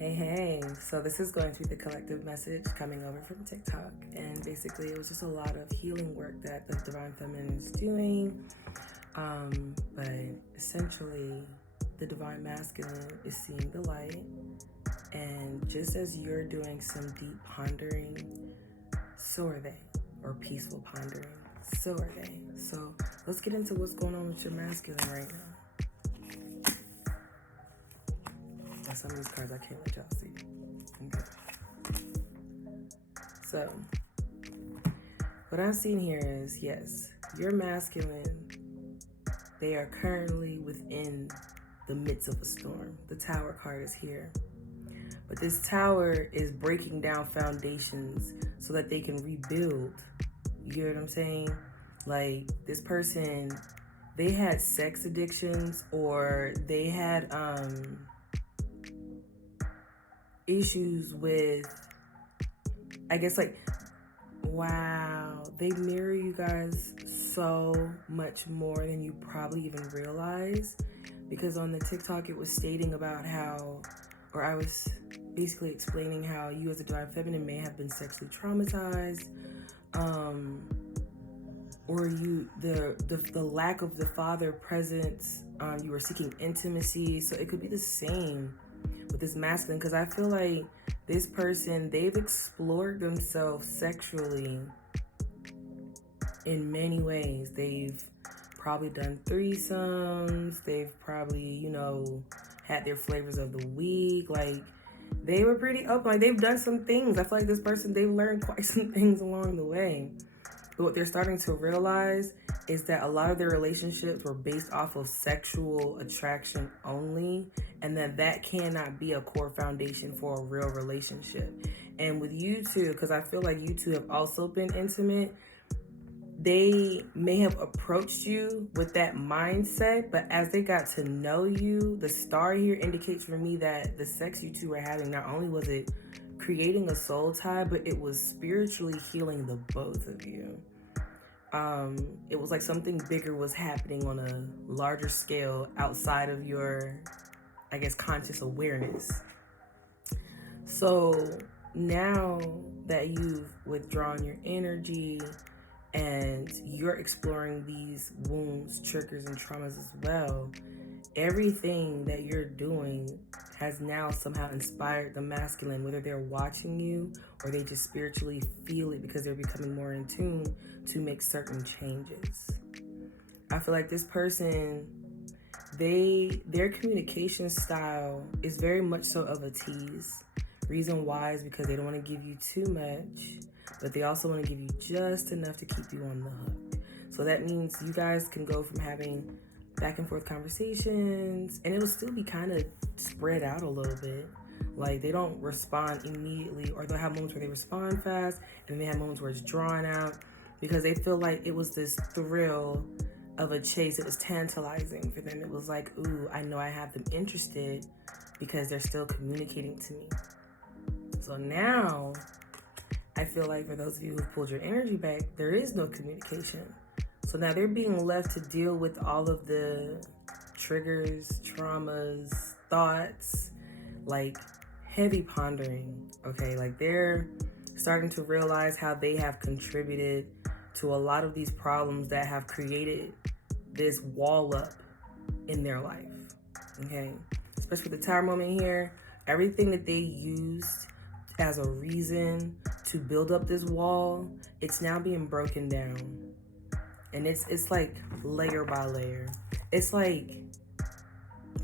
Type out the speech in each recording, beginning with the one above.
Hey, so this is going to be the collective message coming over from TikTok. And basically, it was just a lot of healing work that the Divine Feminine is doing. But essentially, the Divine Masculine is seeing the light. And just as you're doing some deep pondering, so are they. Or peaceful pondering, so are they. So let's get into what's going on with your masculine right now. Some of these cards I can't let y'all see. Okay. So, what I'm seeing here is, yes, your masculine, they are currently within the midst of a storm. The Tower card is here. But this Tower is breaking down foundations so that they can rebuild. You get what I'm saying? Like, this person, they had sex addictions, or they had, issues with, I guess, like, wow, they mirror you guys so much more than you probably even realize, because on the TikTok it was stating about how, or I was basically explaining how you as a Divine Feminine may have been sexually traumatized, or you, the lack of the father presence, you were seeking intimacy. So it could be the same with this masculine, because I feel like this person, they've explored themselves sexually in many ways. They've probably done threesomes. They've probably, had their flavors of the week. Like, they were pretty open. Like, they've done some things. I feel like this person, they've learned quite some things along the way. But what they're starting to realize is that a lot of their relationships were based off of sexual attraction only, and that cannot be a core foundation for a real relationship. And with you two, because I feel like you two have also been intimate, they may have approached you with that mindset, but as they got to know you, the star here indicates for me that the sex you two were having, not only was it creating a soul tie, but it was spiritually healing the both of you. It was like something bigger was happening on a larger scale outside of your, I guess, conscious awareness. So now that you've withdrawn your energy and you're exploring these wounds, triggers, and traumas as well, everything that you're doing has now somehow inspired the masculine, whether they're watching you or they just spiritually feel it because they're becoming more in tune to make certain changes. I feel like this person, their communication style is very much so of a tease. Reason why is because they don't want to give you too much, but they also want to give you just enough to keep you on the hook. So that means you guys can go from having back and forth conversations, and it'll still be kind of spread out a little bit. Like, they don't respond immediately, or they'll have moments where they respond fast, and they have moments where it's drawn out, because they feel like it was this thrill of a chase. It was tantalizing for them. It was like, ooh, I know I have them interested because they're still communicating to me. So now, I feel like for those of you who pulled your energy back, there is no communication. So now they're being left to deal with all of the triggers, traumas, thoughts, like heavy pondering, okay? Like, they're starting to realize how they have contributed to a lot of these problems that have created this wall up in their life, okay? Especially the Tower moment here, everything that they used as a reason to build up this wall, it's now being broken down. And it's like layer by layer. It's like,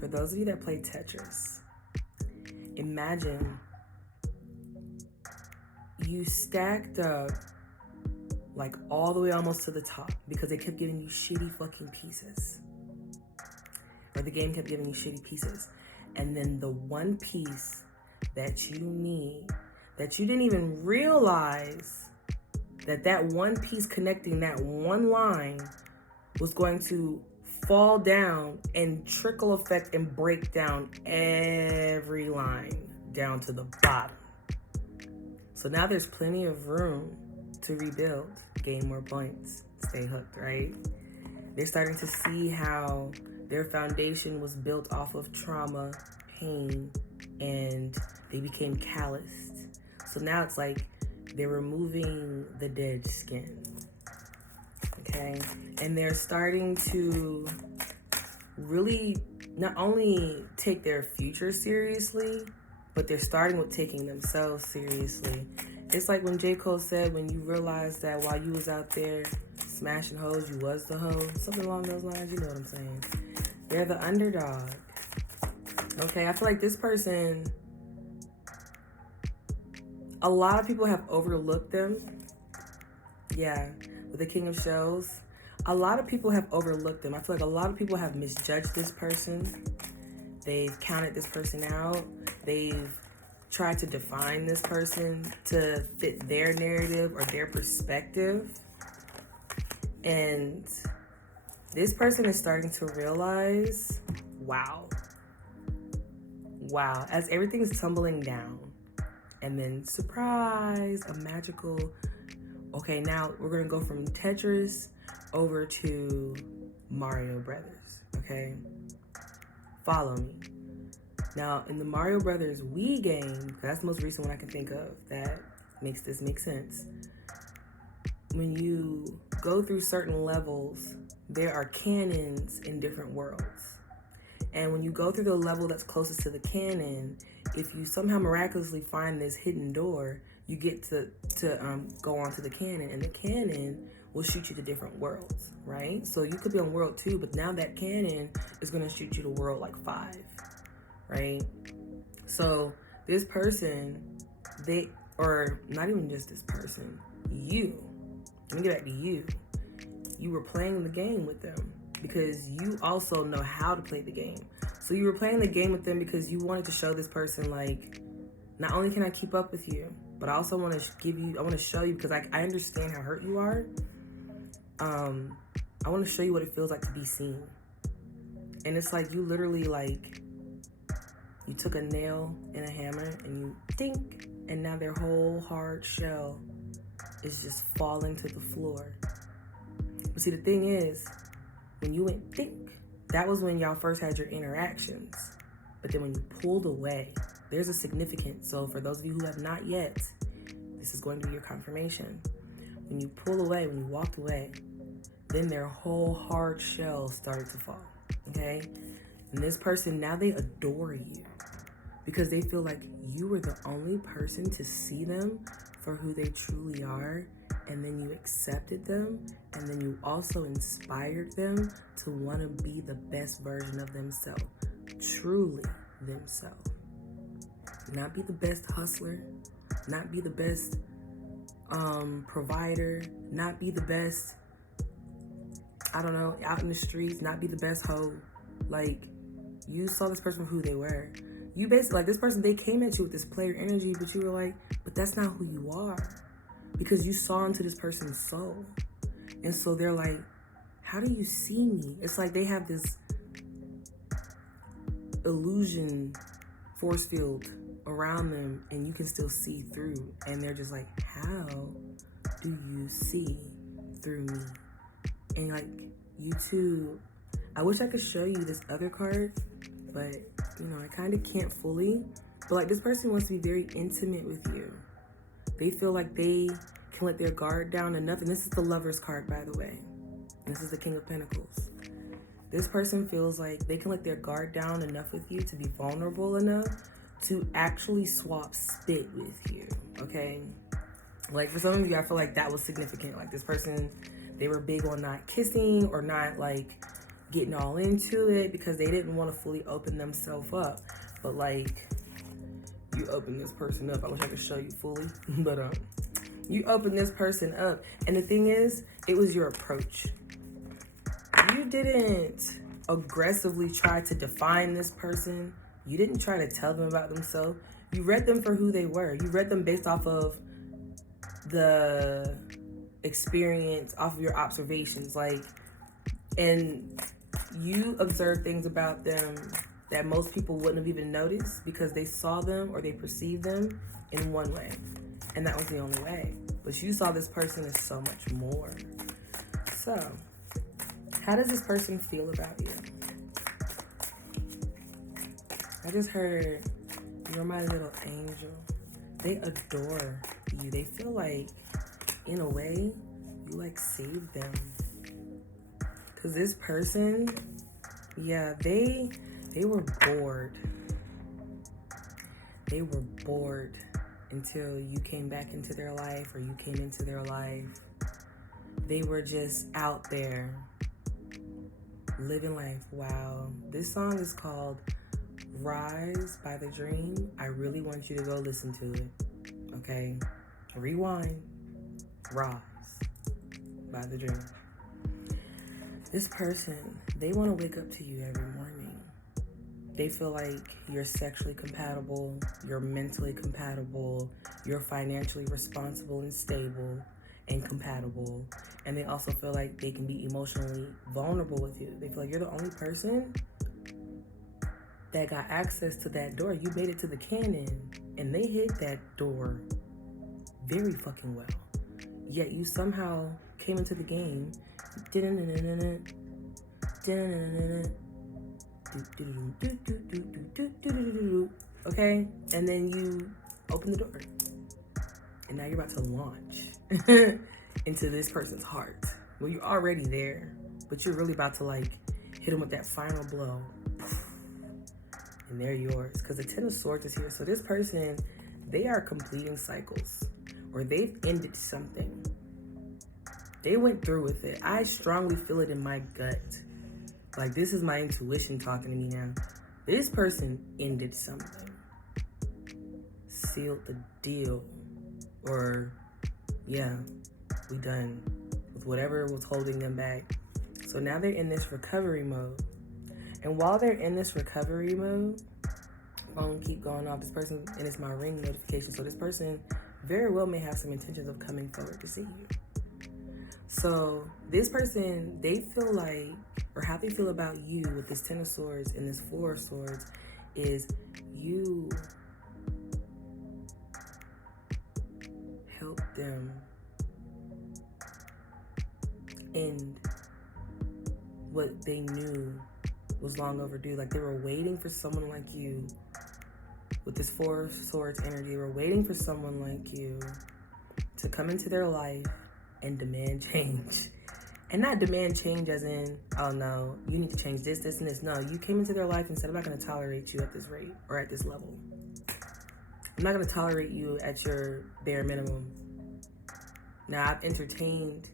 for those of you that play Tetris, imagine you stacked up like all the way almost to the top because they kept giving you shitty fucking pieces. Or the game kept giving you shitty pieces. And then the one piece that you need, that you didn't even realize that one piece connecting that one line was going to fall down and trickle effect and break down every line down to the bottom. So now there's plenty of room to rebuild, gain more points, stay hooked, right? They're starting to see how their foundation was built off of trauma, pain, and they became calloused. So now it's like they're removing the dead skin. Okay? And they're starting to really not only take their future seriously, but they're starting with taking themselves seriously. It's like when J. Cole said, when you realize that while you was out there smashing hoes, you was the hoe. Something along those lines, you know what I'm saying. They're the underdog. Okay, I feel like this person, a lot of people have overlooked them. Yeah, with the King of Shells. A lot of people have overlooked them. I feel like a lot of people have misjudged this person. They've counted this person out. They've tried to define this person to fit their narrative or their perspective. And this person is starting to realize, wow, as everything is tumbling down, and then surprise, a magical, okay, now we're gonna go from Tetris over to Mario Brothers, okay? Follow me. Now, in the Mario Brothers Wii game, that's the most recent one I can think of that makes this make sense. When you go through certain levels, there are cannons in different worlds. And when you go through the level that's closest to the cannon, if you somehow miraculously find this hidden door, you get to go onto the cannon, and the cannon will shoot you to different worlds, right? So you could be on world 2, but now that cannon is going to shoot you to world like 5, right? So this person, or not even just this person, you, let me get back to you. You were playing the game with them because you also know how to play the game. So you were playing the game with them because you wanted to show this person, like, not only can I keep up with you, but I also want to show you, because I understand how hurt you are. I want to show you what it feels like to be seen. And it's like you literally, like, you took a nail and a hammer and you dink, and now their whole hard shell is just falling to the floor. But see, the thing is, when you went dink, that was when y'all first had your interactions. But then when you pulled away, there's a significance. So for those of you who have not yet, this is going to be your confirmation. When you pull away, when you walked away, then their whole hard shell started to fall, okay? And this person, now they adore you because they feel like you were the only person to see them for who they truly are, and then you accepted them, and then you also inspired them to want to be the best version of themselves, truly themselves. Not be the best hustler, not be the best provider, not be the best, I don't know, out in the streets, not be the best hoe. Like, you saw this person for who they were. You basically, like, this person, they came at you with this player energy, but you were like, but that's not who you are, because you saw into this person's soul. And so they're like, how do you see me? It's like they have this illusion force field around them, and you can still see through. And they're just like, how do you see through me? And like, you two, I wish I could show you this other card, but you know, I kind of can't fully. But like, this person wants to be very intimate with you. They feel like they can let their guard down enough. And this is the Lover's card, by the way. And this is the King of Pentacles. This person feels like they can let their guard down enough with you to be vulnerable enough to actually swap spit with you, okay? Like, for some of you, I feel like that was significant. Like, this person, they were big on not kissing or not, like, getting all into it because they didn't want to fully open themselves up. But, like, you open this person up. I wish I could show you fully, but you open this person up. And the thing is, it was your approach. You didn't aggressively try to define this person. You didn't try to tell them about themselves. You read them for who they were. You read them based off of the experience, off of your observations. Like, and you observed things about them that most people wouldn't have even noticed because they saw them or they perceived them in one way. And that was the only way. But you saw this person as so much more. So, how does this person feel about you? I just heard You're my little angel. They adore you. They feel like, in a way, you like saved them. Because this person, yeah, they were bored. They were bored until you came back into their life or you came into their life. They were just out there living life. Wow. This song is called Rise by The Dream. I really want you to go listen to it. Okay? Rewind. Rise by The Dream. This person, they want to wake up to you every morning. They feel like you're sexually compatible, you're mentally compatible, you're financially responsible and stable and compatible. And they also feel like they can be emotionally vulnerable with you. They feel like you're the only person that got access to that door. You made it to the cannon and they hit that door very fucking well. Yet you somehow came into the game. Okay, and then you open the door, and now you're about to launch into this person's heart. Well, you're already there, but you're really about to like hit them with that final blow, and they're yours. Because the Ten of Swords is here. So this person, they are completing cycles, or they've ended something. They went through with it. I strongly feel it in my gut. Like, this is my intuition talking to me now. This person ended something. Sealed the deal. Or, yeah, we done with whatever was holding them back. So now they're in this recovery mode. And while they're in this recovery mode, phone keep going off. This person, and it's my ring notification. So this person very well may have some intentions of coming forward to see you. So this person, they feel like, or how they feel about you with this Ten of Swords and this Four of Swords is you help them end what they knew was long overdue. Like, they were waiting for someone like you with this Four of Swords energy. They were waiting for someone like you to come into their life and demand change. And not demand change as in, oh no, you need to change this, this, and this. No, you came into their life and said, I'm not going to tolerate you at this rate or at this level. I'm not going to tolerate you at your bare minimum. Now, I've entertained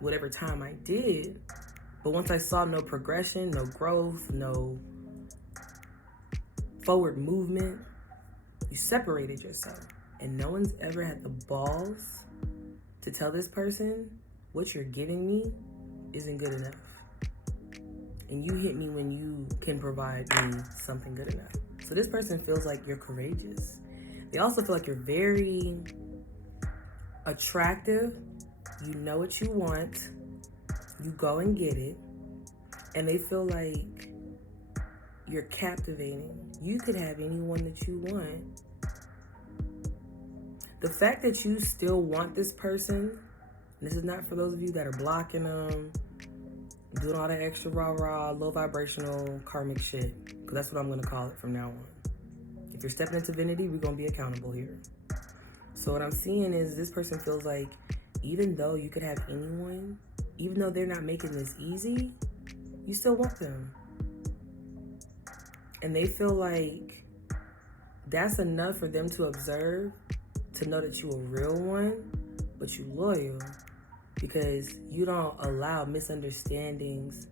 whatever time I did, but once I saw no progression, no growth, no forward movement, you separated yourself. And no one's ever had the balls to tell this person, what you're giving me isn't good enough. And you hit me when you can provide me something good enough. So this person feels like you're courageous. They also feel like you're very attractive. You know what you want. You go and get it. And they feel like you're captivating. You could have anyone that you want. The fact that you still want this person, and this is not for those of you that are blocking them, doing all that extra rah-rah, low vibrational karmic shit, because that's what I'm going to call it from now on. If you're stepping into divinity, we're going to be accountable here. So what I'm seeing is this person feels like even though you could have anyone, even though they're not making this easy, you still want them. And they feel like that's enough for them to observe, to know that you a real one, but you loyal, because you don't allow misunderstandings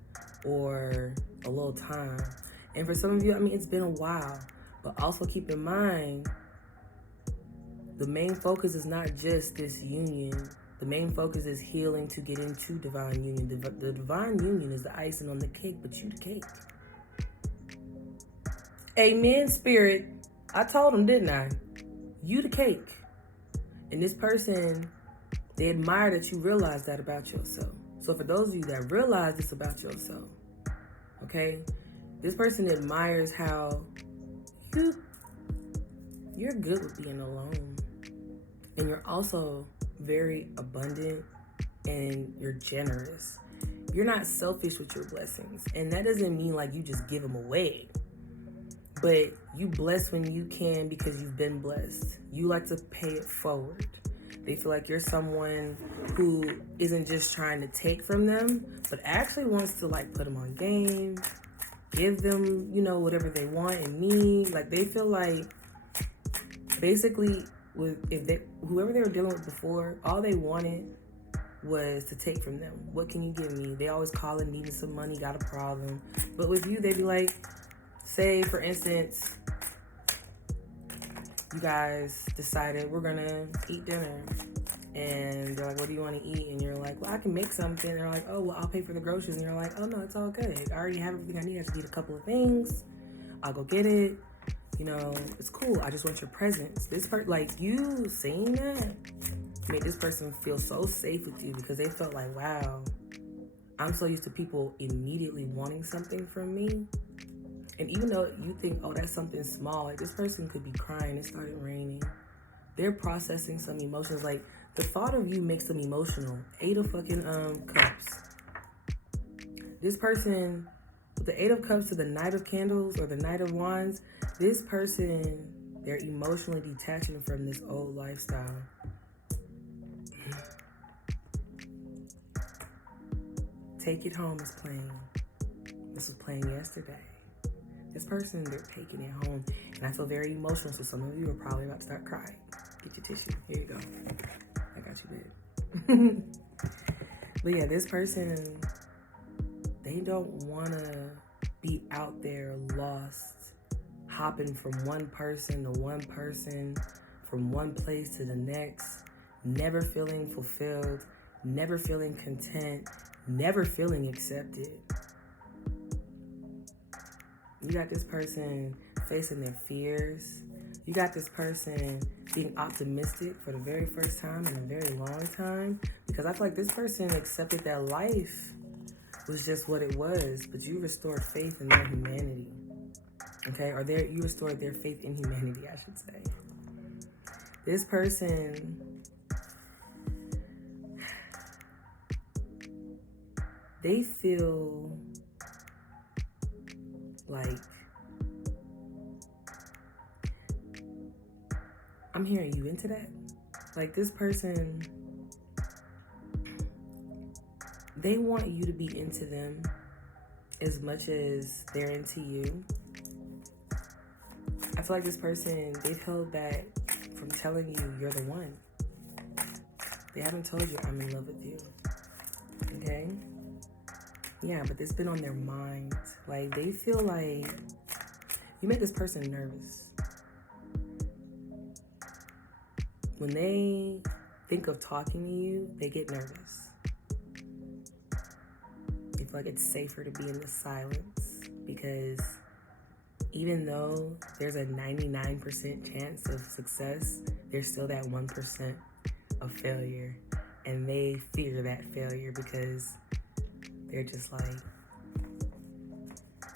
or a little time. And for some of you, I mean, it's been a while, but also keep in mind, the main focus is not just this union. The main focus is healing to get into divine union. The divine union is the icing on the cake, but you the cake. Amen, spirit. I told him, didn't I? You the cake. And this person, they admire that you realize that about yourself. So for those of you that realize this about yourself, okay, this person admires how you're good with being alone. And you're also very abundant and you're generous. You're not selfish with your blessings. And that doesn't mean like you just give them away. but you bless when you can because you've been blessed. You like to pay it forward. They feel like you're someone who isn't just trying to take from them, but actually wants to like put them on game, give them, you know, whatever they want and need. Like they feel like basically whoever they were dealing with before, all they wanted was to take from them. What can you give me? They always calling, needing some money, got a problem. But with you, they'd be like, say for instance, you guys decided we're gonna eat dinner, and they're like, what do you want to eat? And you're like, well, I can make something. They're like, oh, well, I'll pay for the groceries. And you're like, oh no, it's all good, I already have everything I need. I just need a couple of things, I'll go get it, you know, it's cool. I just want your presence. This part, like, you saying that made this person feel so safe with you, because they felt like, wow, I'm so used to people immediately wanting something from me. And even though you think, oh, that's something small, like this person could be crying, it started raining. They're processing some emotions. Like the thought of you makes them emotional. 8 of fucking cups. This person, the 8 of cups to the Knight of Candles or the Knight of Wands, this person, they're emotionally detaching from this old lifestyle. Take It Home is playing. This was playing yesterday. This person, they're taking it home. And I feel very emotional, so some of you are probably about to start crying. Get your tissue. Here you go. I got you, babe. But yeah, this person, they don't want to be out there lost, hopping from one person to one person, from one place to the next, never feeling fulfilled, never feeling content, never feeling accepted. You got this person facing their fears. You got this person being optimistic for the very first time in a very long time, because I feel like this person accepted that life was just what it was, but you restored faith in their humanity. Okay? Or you restored their faith in humanity, I should say. This person, they feel like, I'm hearing you into that. Like this person, they want you to be into them as much as they're into you. I feel like this person, they've held back from telling you you're the one. They haven't told you I'm in love with you. Okay? Yeah, but it's been on their mind. Like, they feel like you make this person nervous. When they think of talking to you, they get nervous. They feel like it's safer to be in the silence, because even though there's a 99% chance of success, there's still that 1% of failure. And they fear that failure because they're just like,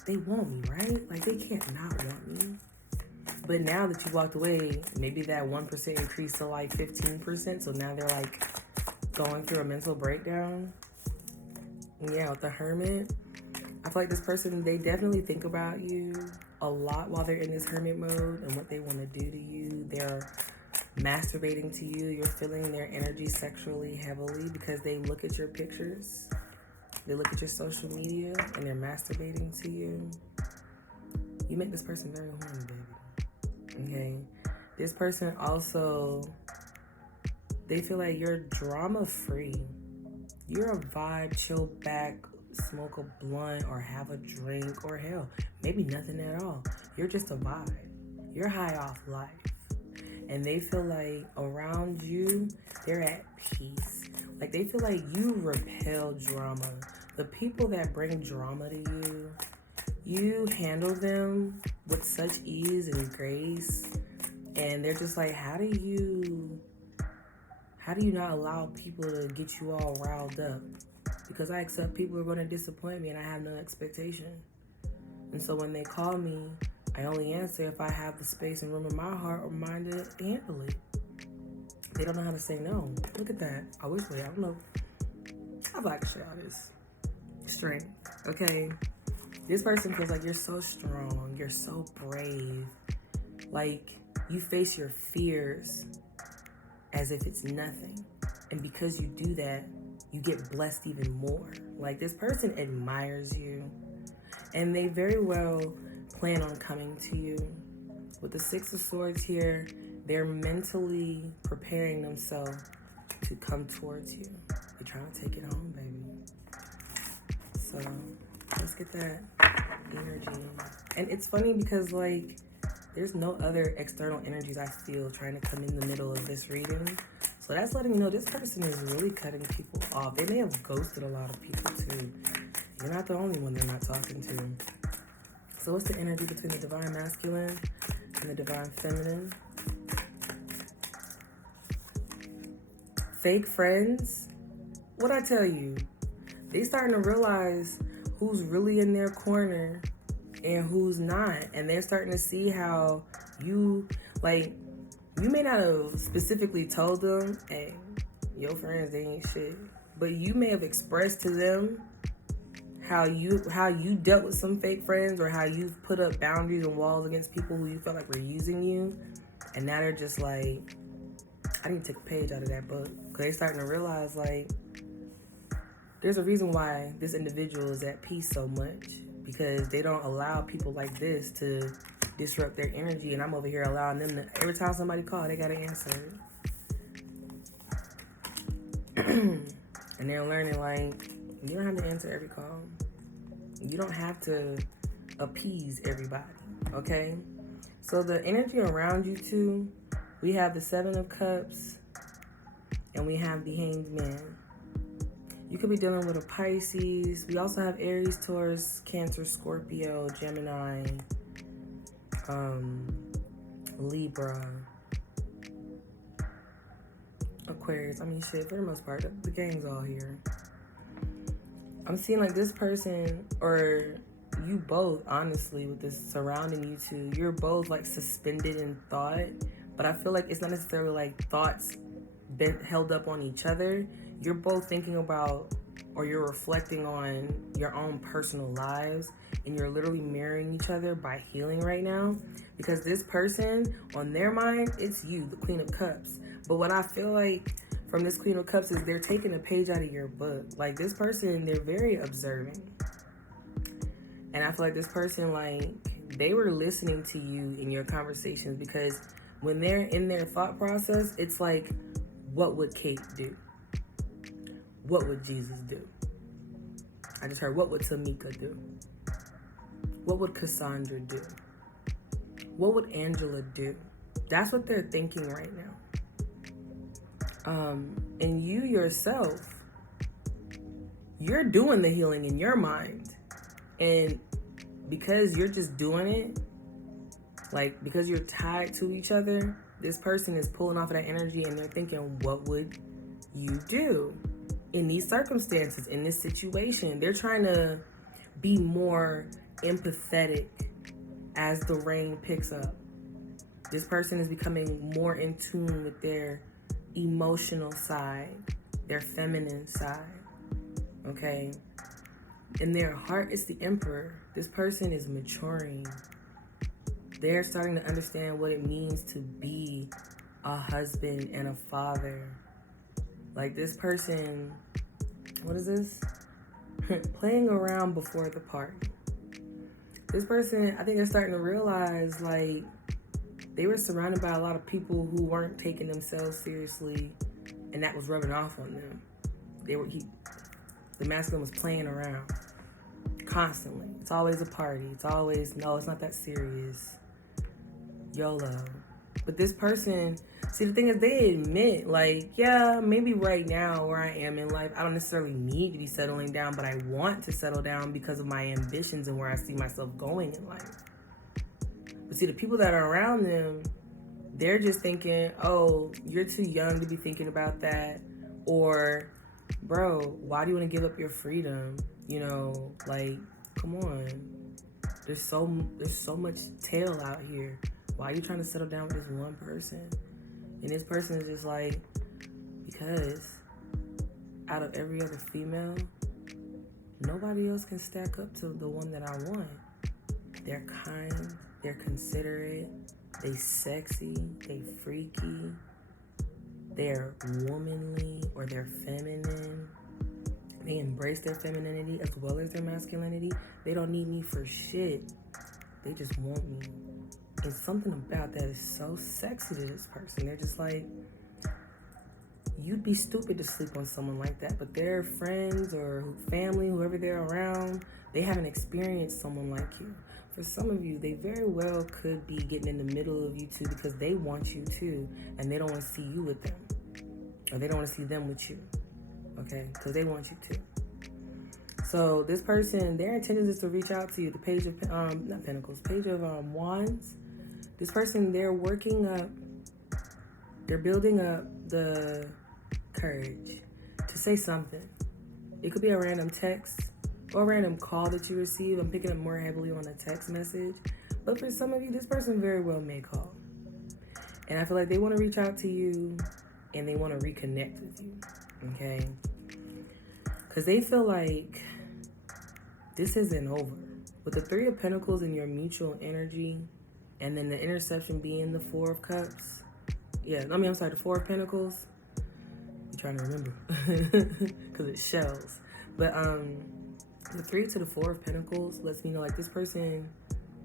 they want me, right? Like, they can't not want me. But now that you walked away, maybe that 1% increased to like 15%. So now they're like going through a mental breakdown. Yeah, with the Hermit, I feel like this person, they definitely think about you a lot while they're in this hermit mode and what they want to do to you. They're masturbating to you. You're feeling their energy sexually heavily because they look at your pictures. They look at your social media and they're masturbating to you. You make this person very horny, baby. Okay? This person also, they feel like you're drama-free. You're a vibe, chill back, smoke a blunt or have a drink, or hell, maybe nothing at all. You're just a vibe. You're high off life. And they feel like around you, they're at peace. Like, they feel like you repel drama. The people that bring drama to you, you handle them with such ease and grace. And they're just like, how do you not allow people to get you all riled up? Because I accept people are going to disappoint me and I have no expectation. And so when they call me, I only answer if I have the space and room in my heart or mind to handle it. They don't know how to say no. Look at that. I wish I don't know. I'd like to show y'all this strength. Okay. This person feels like you're so strong, you're so brave. Like, you face your fears as if it's nothing. And because you do that, you get blessed even more. Like, this person admires you, and they very well plan on coming to you. With the Six of Swords here, they're mentally preparing themselves to come towards you. They're trying to take it home, baby. So let's get that energy. And it's funny because, like, there's no other external energies I feel trying to come in the middle of this reading. So that's letting me know this person is really cutting people off. They may have ghosted a lot of people too. You're not the only one they're not talking to. So what's the energy between the divine masculine and the divine feminine? Fake friends? What'd I tell you? They starting to realize who's really in their corner and who's not. And they're starting to see how you, like, you may not have specifically told them, hey, your friends, they ain't shit. But you may have expressed to them how you dealt with some fake friends, or how you've put up boundaries and walls against people who you felt like were using you. And now they're just like, I need to take a page out of that book. Because they're starting to realize, like, there's a reason why this individual is at peace so much. Because they don't allow people like this to disrupt their energy. And I'm over here allowing them to, every time somebody calls, they got to answer it. And they're learning, like, you don't have to answer every call. You don't have to appease everybody, okay? So the energy around you two, we have the Seven of Cups and we have the Hanged Man. You could be dealing with a Pisces. We also have Aries, Taurus, Cancer, Scorpio, Gemini, Libra, Aquarius. I mean, shit, for the most part, the gang's all here. I'm seeing like this person, or you both, honestly, with this surrounding you two, you're both like suspended in thought, but I feel like it's not necessarily like thoughts bent held up on each other. You're both thinking about, or you're reflecting on your own personal lives, and you're literally mirroring each other by healing right now. Because this person, on their mind, it's you, the Queen of Cups. But what I feel like from this Queen of Cups is they're taking a page out of your book. Like, this person, they're very observing. And I feel like this person, like, they were listening to you in your conversations, because when they're in their thought process, it's like, what would Kate do? What would Jesus do? I just heard, what would Tamika do? What would Cassandra do? What would Angela do? That's what they're thinking right now. And you yourself, you're doing the healing in your mind. And because you're just doing it, like, because you're tied to each other, this person is pulling off of that energy, and they're thinking, what would you do in these circumstances, in this situation? They're trying to be more empathetic as the rain picks up. This person is becoming more in tune with their emotional side, their feminine side, okay? And their heart is the Emperor. This person is maturing. They're starting to understand what it means to be a husband and a father. Like, this person, what is this? Playing around before the party. This person, I think they're starting to realize, like, they were surrounded by a lot of people who weren't taking themselves seriously, and that was rubbing off on them. The masculine was playing around constantly. It's always a party. It's always, no, it's not that serious. YOLO. But this person, see, the thing is, they admit, like, yeah, maybe right now where I am in life, I don't necessarily need to be settling down, but I want to settle down because of my ambitions and where I see myself going in life. But see, the people that are around them, they're just thinking, oh, you're too young to be thinking about that. Or, bro, why do you want to give up your freedom? You know, like, come on. There's so much tail out here. Why are you trying to settle down with this one person? And this person is just like, because out of every other female, nobody else can stack up to the one that I want. They're kind, they're considerate, they sexy, they freaky, they're womanly or they're feminine. They embrace their femininity as well as their masculinity. They don't need me for shit. They just want me. And something about that is so sexy to this person. They're just like, you'd be stupid to sleep on someone like that. But their friends or family, whoever they're around, they haven't experienced someone like you. For some of you, they very well could be getting in the middle of you two because they want you too. And they don't want to see you with them. Or they don't want to see them with you. Okay? Because they want you too. So this person, their intention is to reach out to you. The page of, not pentacles, page of wands. This person, they're building up the courage to say something. It could be a random text or a random call that you receive. I'm picking up more heavily on a text message. But for some of you, this person very well may call. And I feel like they want to reach out to you and they want to reconnect with you. Okay? Because they feel like this isn't over. With the Three of Pentacles and your mutual energy, and then the interception being the Four of Cups. The Four of Pentacles. I'm trying to remember. Because it shells. But the 3 to the 4 of Pentacles lets me know like this person,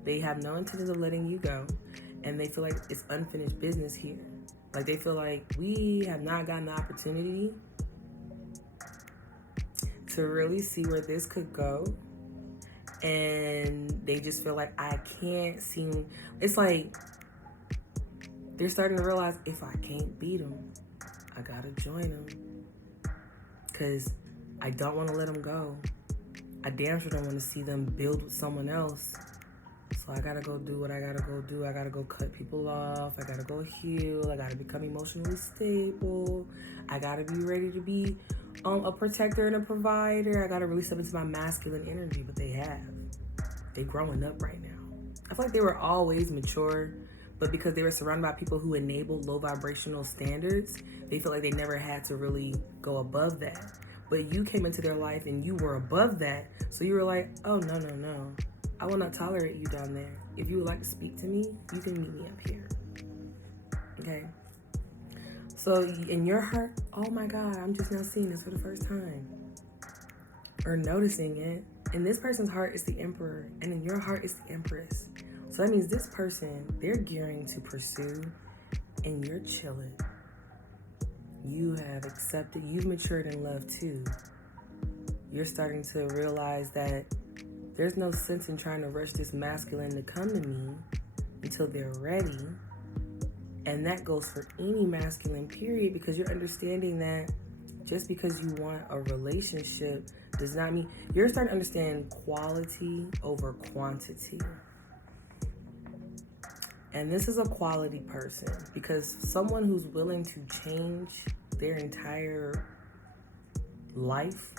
they have no intention of letting you go. And they feel like it's unfinished business here. Like they feel like we have not gotten the opportunity to really see where this could go. And they just feel like I can't seem, it's like they're starting to realize if I can't beat them, I gotta join them. Because I don't want to let them go. I damn sure don't want to see them build with someone else. So I gotta go do what I gotta go do. I gotta go cut people off. I gotta go heal. I gotta become emotionally stable. I gotta be ready to be a protector and a provider. I gotta really step into my masculine energy, but they have. They growing up right now. I feel like they were always mature, but because they were surrounded by people who enabled low vibrational standards, they feel like they never had to really go above that. But you came into their life and you were above that, so you were like, oh, no. I will not tolerate you down there. If you would like to speak to me, you can meet me up here. Okay? So in your heart, oh my God, I'm just now seeing this for the first time. Or noticing it. In this person's heart is the Emperor, and in your heart is the Empress. So that means this person, they're gearing to pursue, and you're chilling. You have accepted, you've matured in love too. You're starting to realize that there's no sense in trying to rush this masculine to come to me until they're ready. And that goes for any masculine, period, because you're understanding that just because you want a relationship does not mean you're starting to understand quality over quantity. And this is a quality person, because someone who's willing to change their entire life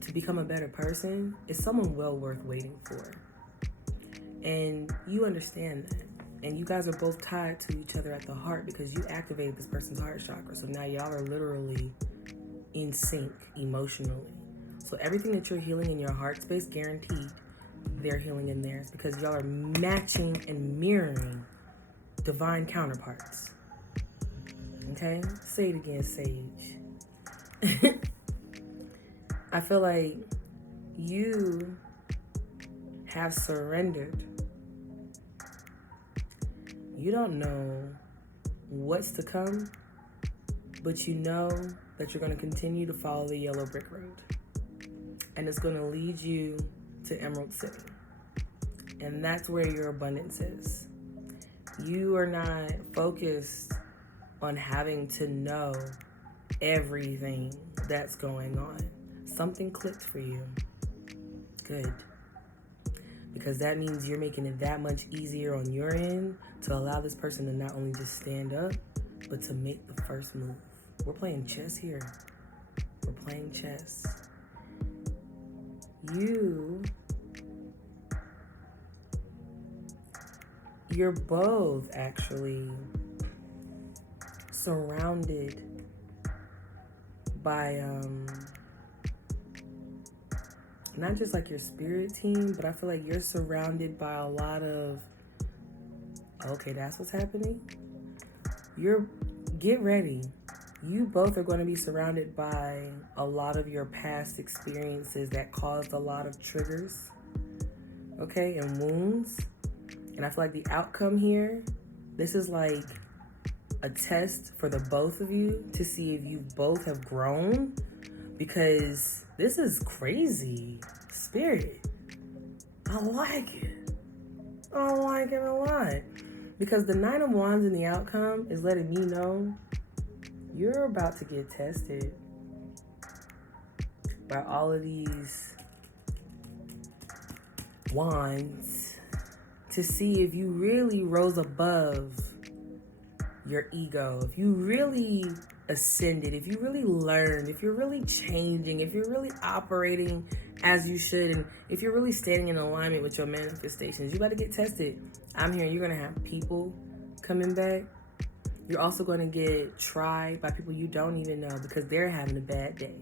to become a better person is someone well worth waiting for. And you understand that. And you guys are both tied to each other at the heart because you activated this person's heart chakra. So now y'all are literally in sync emotionally. So everything that you're healing in your heart space, guaranteed they're healing in theirs, because y'all are matching and mirroring divine counterparts. Okay? Say it again, Sage. I feel like you have surrendered. You don't know what's to come, but you know that you're going to continue to follow the yellow brick road. And it's going to lead you to Emerald City. And that's where your abundance is. You are not focused on having to know everything that's going on. Something clicked for you. Good. Because that means you're making it that much easier on your end to allow this person to not only just stand up, but to make the first move. We're playing chess here. We're playing chess. You're both actually surrounded by not just like your spirit team, but I feel like you're surrounded by a lot of, okay, that's what's happening. Get ready. You both are going to be surrounded by a lot of your past experiences that caused a lot of triggers, okay, and wounds. And I feel like the outcome here, this is like a test for the both of you to see if you both have grown, because this is crazy. Spirit, I like it. I like it a lot. Because the 9 of Wands in the outcome is letting me know you're about to get tested by all of these wands to see if you really rose above your ego, if you really ascended, if you really learned, if you're really changing, if you're really operating as you should, and if you're really standing in alignment with your manifestations. You got to get tested. I'm hearing you're going to have people coming back. You're also going to get tried by people you don't even know because they're having a bad day.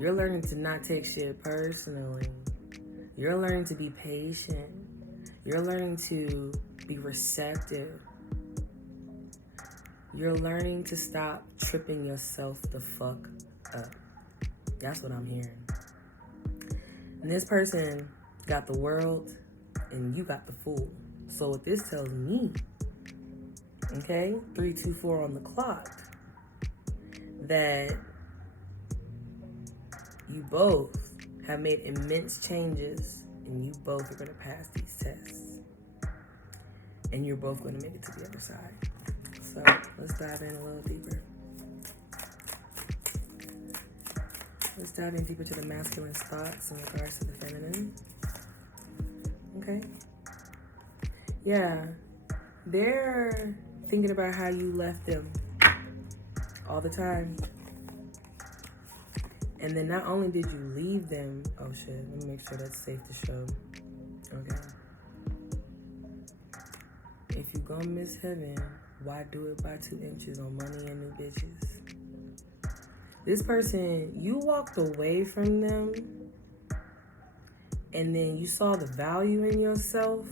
You're learning to not take shit personally. You're learning to be patient. You're learning to be receptive. You're learning to stop tripping yourself the fuck up. That's what I'm hearing. And this person got the world and you got the fool. So what this tells me, okay, 3, 2, 4 on the clock, that you both have made immense changes and you both are going to pass these tests. And you're both going to make it to the other side. So let's dive in a little deeper. Let's dive in deeper to the masculine thoughts in regards to the feminine. Okay. Yeah. They're thinking about how you left them all the time. And then not only did you leave them, oh shit, let me make sure that's safe to show. Okay. If you gonna miss heaven, why do it by 2 inches on money and new bitches? This person, you walked away from them and then you saw the value in yourself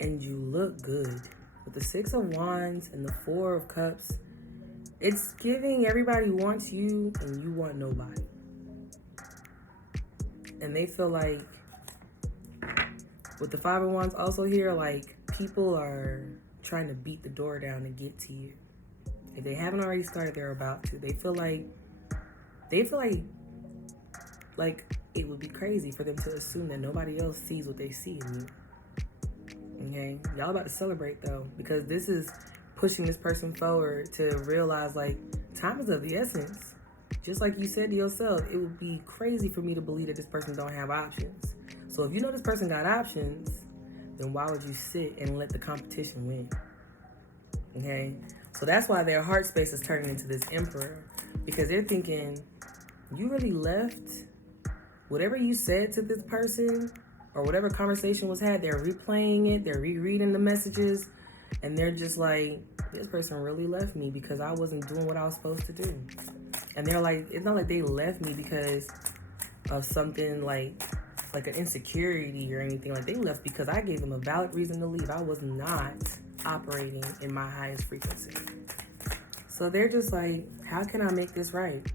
and you look good. With the 6 of Wands and the 4 of Cups, it's giving everybody wants you and you want nobody. And they feel like, with the 5 of Wands also here, like people are trying to beat the door down to get to you. If they haven't already started, they're about to. They feel like it would be crazy for them to assume that nobody else sees what they see in you. Okay? Y'all about to celebrate though, because this is pushing this person forward to realize like time is of the essence. Just like you said to yourself, it would be crazy for me to believe that this person don't have options. So if you know this person got options, then why would you sit and let the competition win? Okay? So that's why their heart space is turning into this emperor, because they're thinking, you really left whatever you said to this person or whatever conversation was had, they're replaying it, they're rereading the messages, and they're just like, this person really left me because I wasn't doing what I was supposed to do. And they're like, it's not like they left me because of something like an insecurity or anything. Like, they left because I gave them a valid reason to leave. I was not operating in my highest frequency. So they're just like, how can I make this right?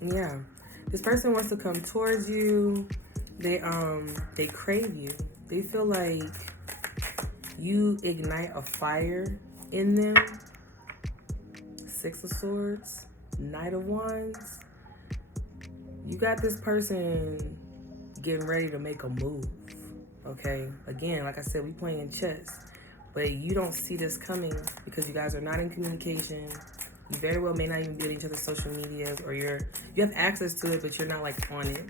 Yeah. This person wants to come towards you. They crave you. They feel like you ignite a fire in them. 6 of Swords, Knight of Wands. You got this person getting ready to make a move. Okay? Again, like I said, we playing chess. But you don't see this coming because you guys are not in communication. You very well may not even be on each other's social medias, or you have access to it, but you're not like on it.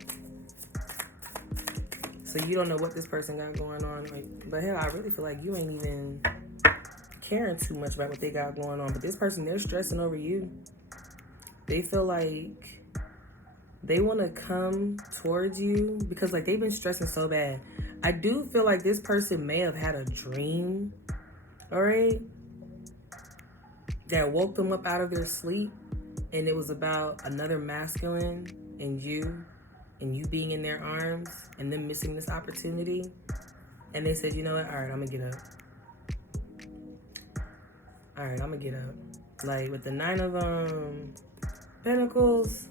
So you don't know what this person got going on. But hell, I really feel like you ain't even caring too much about what they got going on. But this person, they're stressing over you. They feel like they want to come towards you because like they've been stressing so bad. I do feel like this person may have had a dream, all right, that woke them up out of their sleep, and it was about another masculine and you, and you being in their arms and them missing this opportunity, and they said, you know what, all right, I'm gonna get up. All right, I'm gonna get up. Like with the 9 of Pentacles,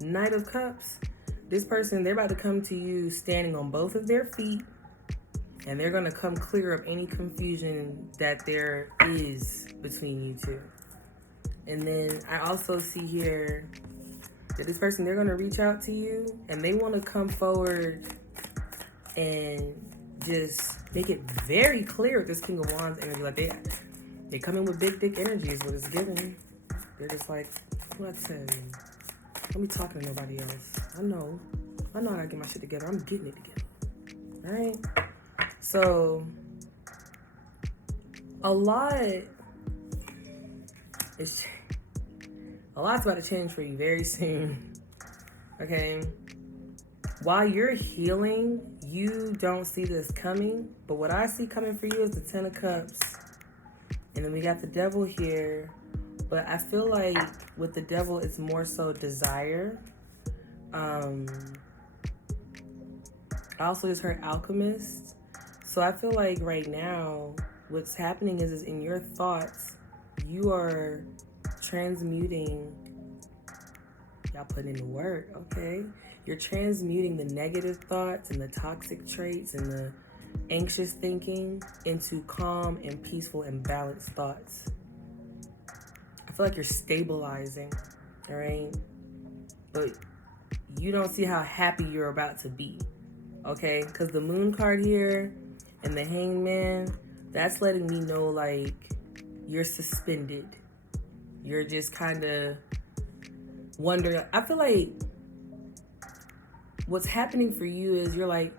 Knight of Cups, this person, they're about to come to you standing on both of their feet, and they're gonna come clear of any confusion that there is between you two. And then I also see here that this person, they're gonna reach out to you and they wanna come forward and just make it very clear with this King of Wands energy. Like they come in with big dick energy is what it's giving. They're just like, let's say, don't be talking to nobody else. I know I gotta get my shit together. I'm getting it together. All right? So, a lot's about to change for you very soon. Okay? While you're healing, you don't see this coming. But what I see coming for you is the 10 of Cups. And then we got the Devil here. But I feel like with the Devil, it's more so desire. I also just heard Alchemist. So I feel like right now, what's happening is in your thoughts, you are transmuting. Y'all put in the work, okay? You're transmuting the negative thoughts and the toxic traits and the anxious thinking into calm and peaceful and balanced thoughts. I feel like you're stabilizing, all right? But you don't see how happy you're about to be, okay? Because the Moon card here and the Hangman, that's letting me know, like, you're suspended. You're just kind of wondering. I feel like what's happening for you is you're like,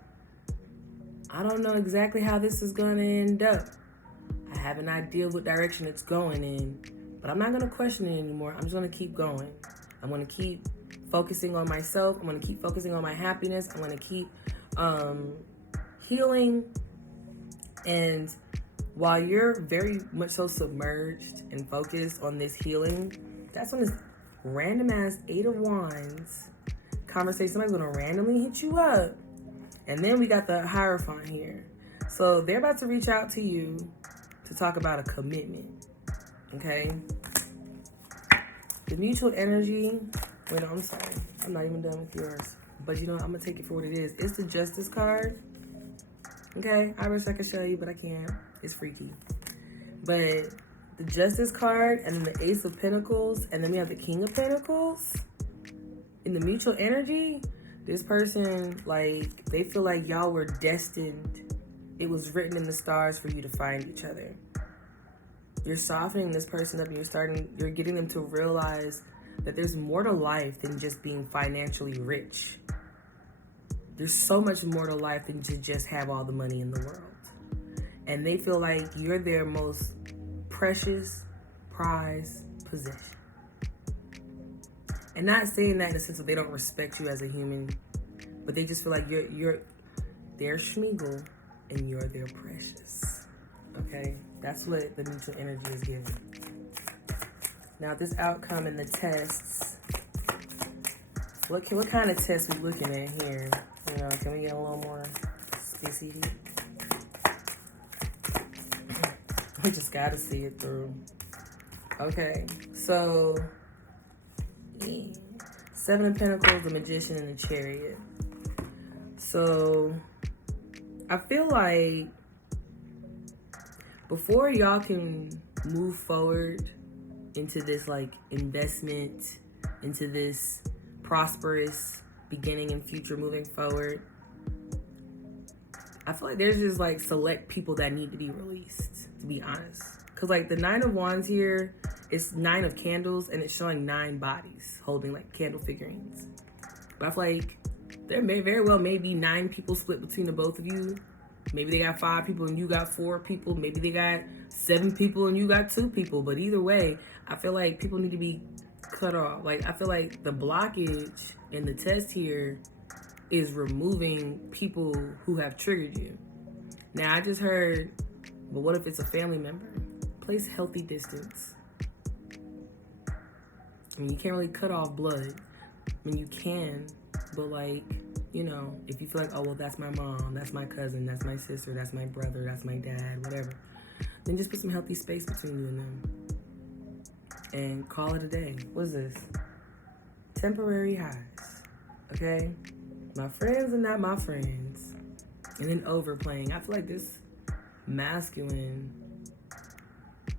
I don't know exactly how this is going to end up. I have an idea what direction it's going in, but I'm not going to question it anymore. I'm just going to keep going. I'm going to keep focusing on myself. I'm going to keep focusing on my happiness. I'm going to keep healing. And while you're very much so submerged and focused on this healing, that's when this random ass 8 of Wands conversation, somebody's going to randomly hit you up. And then we got the Hierophant here. So they're about to reach out to you to talk about a commitment. Okay? The mutual energy. Wait, no, I'm sorry. I'm not even done with yours. But you know what? I'm going to take it for what it is. It's the Justice card. Okay? I wish I could show you, but I can't. It's freaky. But the Justice card and then the Ace of Pentacles and then we have the King of Pentacles. In the mutual energy, this person, like, they feel like y'all were destined. It was written in the stars for you to find each other. You're softening this person up and you're getting them to realize that there's more to life than just being financially rich. There's so much more to life than to just have all the money in the world. And they feel like you're their most precious, prized possession. And not saying that in the sense that they don't respect you as a human, but they just feel like you're their schmeagle and you're their precious. Okay? That's what the mutual energy is giving. Now, this outcome and the tests, what kind of tests we looking at here? You know, can we get a little more specific? We just gotta see it through. Okay, so 7 of Pentacles, the Magician, and the Chariot. So I feel like before y'all can move forward into this like investment, into this prosperous beginning and future moving forward, I feel like there's just like select people that need to be released, to be honest. Because like the 9 of Wands here, it's 9 of candles and it's showing 9 bodies holding like candle figurines. But I feel like there may very well be 9 people split between the both of you. Maybe they got 5 people and you got 4 people. Maybe they got 7 people and you got 2 people. But either way, I feel like people need to be cut off. Like I feel like the blockage in the test here is removing people who have triggered you. Now I just heard, but what if it's a family member? Place healthy distance. I mean, you can't really cut off blood. I mean, you can, but like, you know, if you feel like, oh, well, that's my mom, that's my cousin, that's my sister, that's my brother, that's my dad, whatever, then just put some healthy space between you and them. And call it a day. What's this? Temporary highs. Okay? My friends are not my friends. And then overplaying. I feel like this masculine,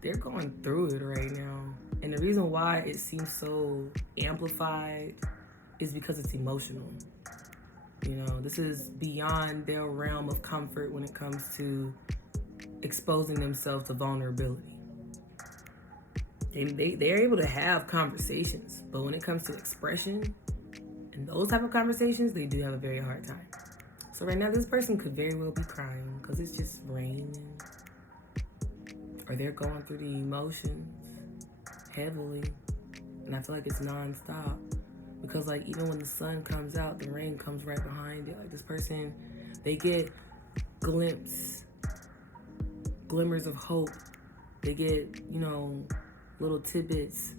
they're going through it right now. And the reason why it seems so amplified is because it's emotional. You know, this is beyond their realm of comfort when it comes to exposing themselves to vulnerability. They're able to have conversations, but when it comes to expression and those type of conversations, they do have a very hard time. So right now, this person could very well be crying because it's just raining, or they're going through the emotions heavily, and I feel like it's nonstop because, like, even when the sun comes out, the rain comes right behind it. Like, this person, they get glimmers of hope. They get, you know, little tidbits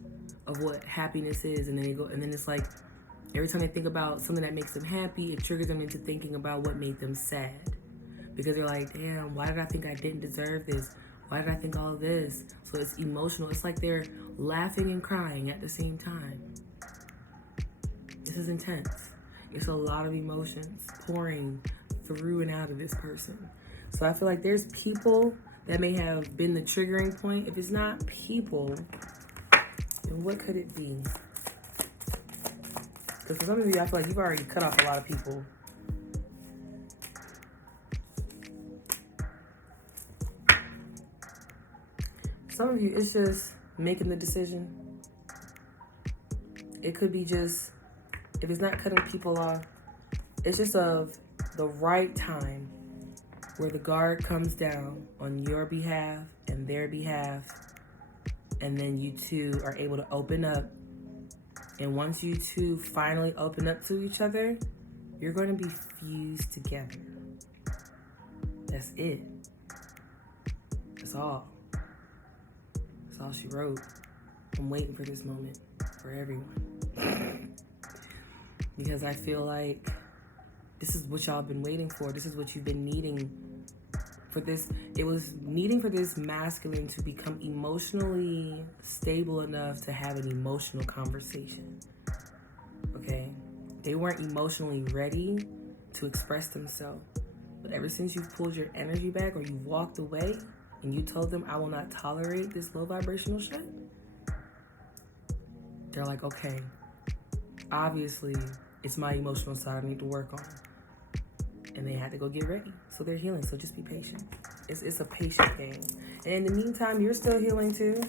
of what happiness is, and then they go, and then it's like every time they think about something that makes them happy, it triggers them into thinking about what made them sad, because they're like, damn, why did I think I didn't deserve this? Why did I think all of this? So it's emotional. It's like they're laughing and crying at the same time. This is intense. It's a lot of emotions pouring through and out of this person. So I feel like there's people that may have been the triggering point. If it's not people, then what could it be? Because for some of you, I feel like you've already cut off a lot of people. Some of you, it's just making the decision. It could be just, if it's not cutting people off, it's just of the right time where the guard comes down on your behalf and their behalf, and then you two are able to open up. And once you two finally open up to each other, you're going to be fused together. That's it. That's all. That's all she wrote. I'm waiting for this moment for everyone. Because I feel like this is what y'all been waiting for. This is what you've been needing for this. It was needing for this masculine to become emotionally stable enough to have an emotional conversation. Okay? They weren't emotionally ready to express themselves. But ever since you've pulled your energy back, or you've walked away and you told them, I will not tolerate this low vibrational shit, they're like, okay, obviously it's my emotional side I need to work on. And they had to go get ready. So they're healing. So just be patient. It's a patient thing. And in the meantime, you're still healing too.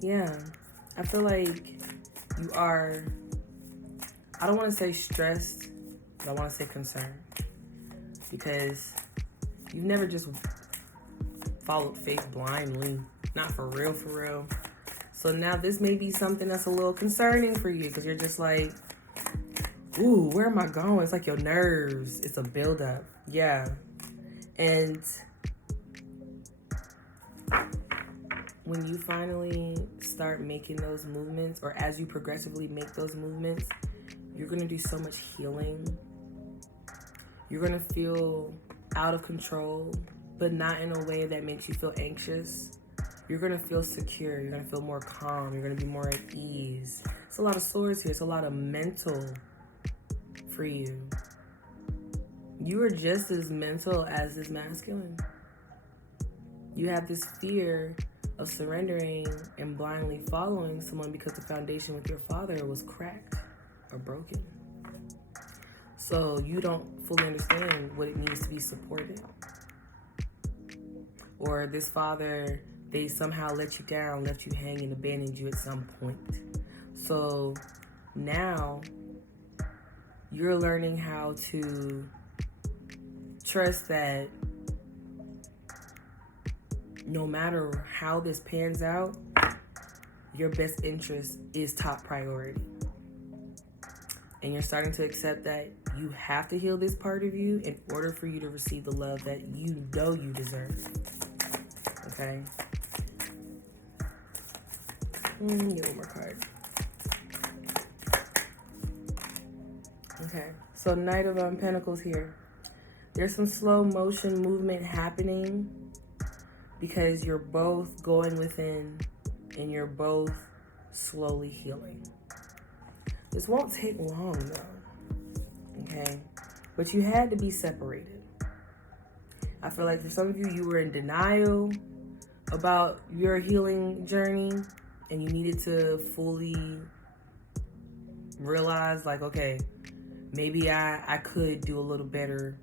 Yeah. I feel like you are, I don't want to say stressed, but I want to say concerned. Because you've never just followed faith blindly. Not for real, for real. So now this may be something that's a little concerning for you, because you're just like, ooh, where am I going? It's like your nerves. It's a buildup. Yeah. And when you finally start making those movements, or as you progressively make those movements, you're going to do so much healing. You're going to feel out of control, but not in a way that makes you feel anxious. You're going to feel secure. You're going to feel more calm. You're going to be more at ease. It's a lot of swords here. It's a lot of mental for you. You are just as mental as this masculine. You have this fear of surrendering and blindly following someone because the foundation with your father was cracked or broken. So you don't fully understand what it means to be supported. Or this father, they somehow let you down, left you hanging, abandoned you at some point. So now you're learning how to trust that no matter how this pans out, your best interest is top priority. And you're starting to accept that you have to heal this part of you in order for you to receive the love that you know you deserve. Okay? Get one more card. Okay, so Knight of Pentacles here. There's some slow motion movement happening because you're both going within and you're both slowly healing. This won't take long though, okay? But you had to be separated. I feel like for some of you, you were in denial about your healing journey and you needed to fully realize like, okay, maybe I could do a little better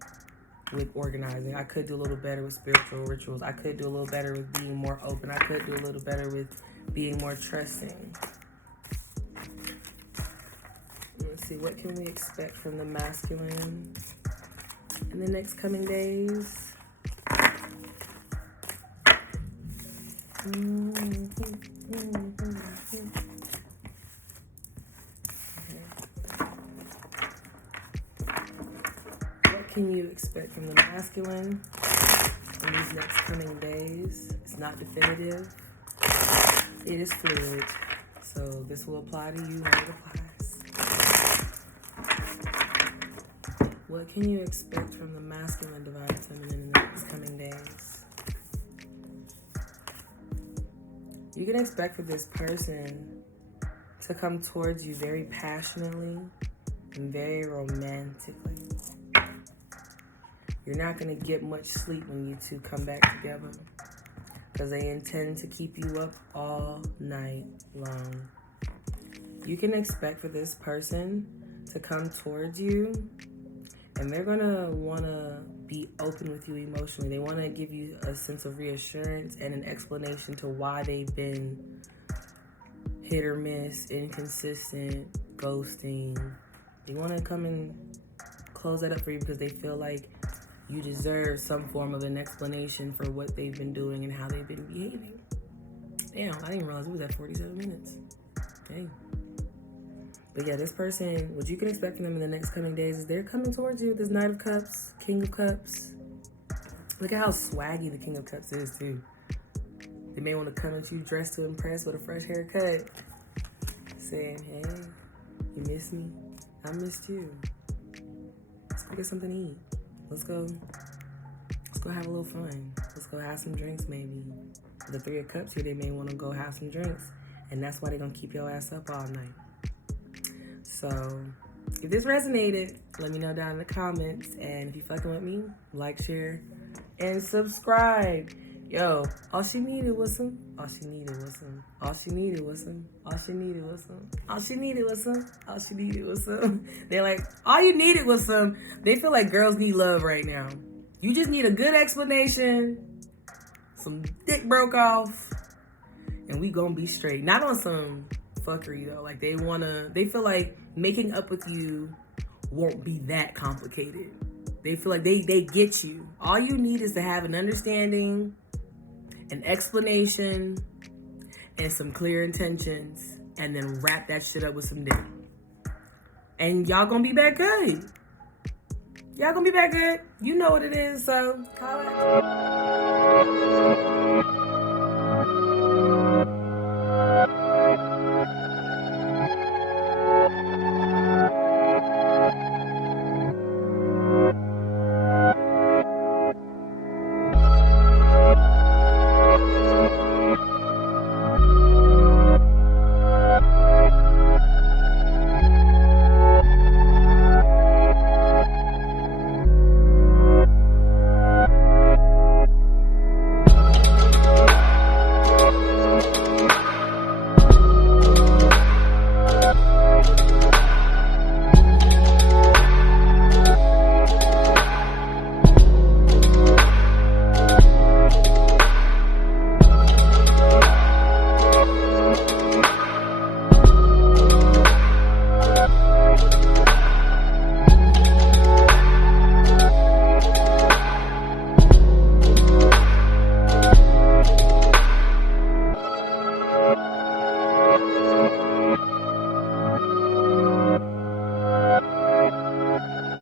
with organizing. I could do a little better with spiritual rituals. I could do a little better with being more open. I could do a little better with being more trusting. Let's see, what can we expect from the masculine in the next coming days? What can you expect from the masculine in these next coming days? It's not definitive. It is fluid. So this will apply to you when it applies. What can you expect from the masculine, divine, feminine in the next coming days? You can expect for this person to come towards you very passionately and very romantically. You're not going to get much sleep when you two come back together because they intend to keep you up all night long. You can expect for this person to come towards you and they're going to want to be open with you emotionally. They want to give you a sense of reassurance and an explanation to why they've been hit or miss, inconsistent, ghosting. They want to come and close that up for you because they feel like you deserve some form of an explanation for what they've been doing and how they've been behaving. Damn, I didn't realize we was at 47 minutes. Dang. But yeah, this person, what you can expect from them in the next coming days is they're coming towards you with this Knight of Cups, King of Cups. Look at how swaggy the King of Cups is too. They may want to come at you dressed to impress with a fresh haircut. Saying, hey, you miss me? I missed you. Let's go get something to eat. Let's go have a little fun. Let's go have some drinks maybe. The Three of Cups here, they may want to go have some drinks. And that's why they're going to keep your ass up all night. So, if this resonated, let me know down in the comments. And if you fucking with me, like, share, and subscribe. Yo, all she needed was some. All she needed was some. All she needed was some. All she needed was some. All she needed was some. All she needed was some. They're like, all you needed was some. They feel like girls need love right now. You just need a good explanation. Some dick broke off. And we gonna be straight. Not on some fuckery though. Like they feel like making up with you won't be that complicated. They feel like they get you. All you need is to have an understanding, an explanation, and some clear intentions, and then wrap that shit up with some dick. And y'all gonna be back good. Y'all gonna be back good. You know what it is, so call it.